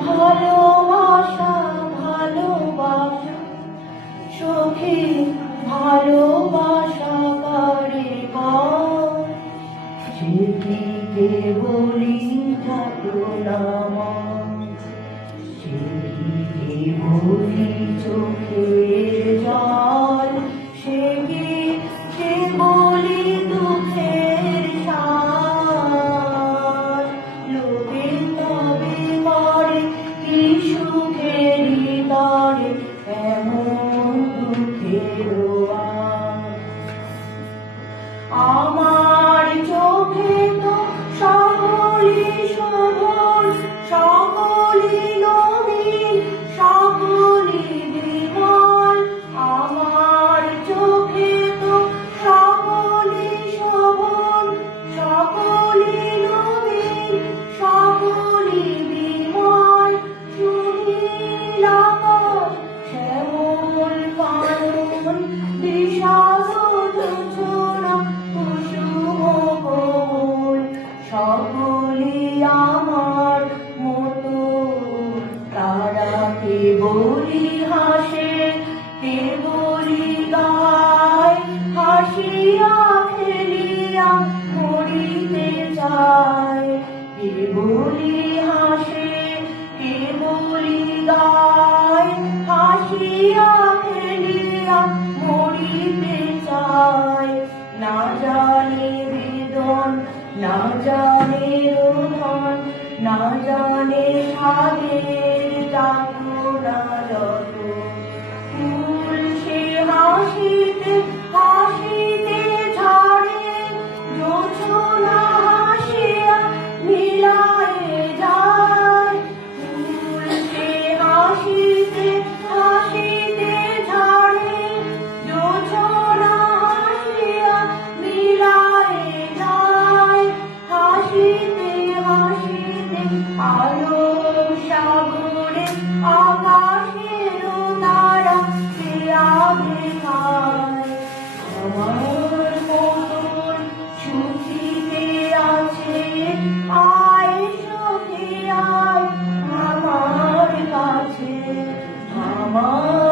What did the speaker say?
ভালোবাসা ভালোবাসা সখী ভালোবাসা করে বলিতে বলি না জানে বেদন না জানে রোহন না জানে সাধের টান Come on.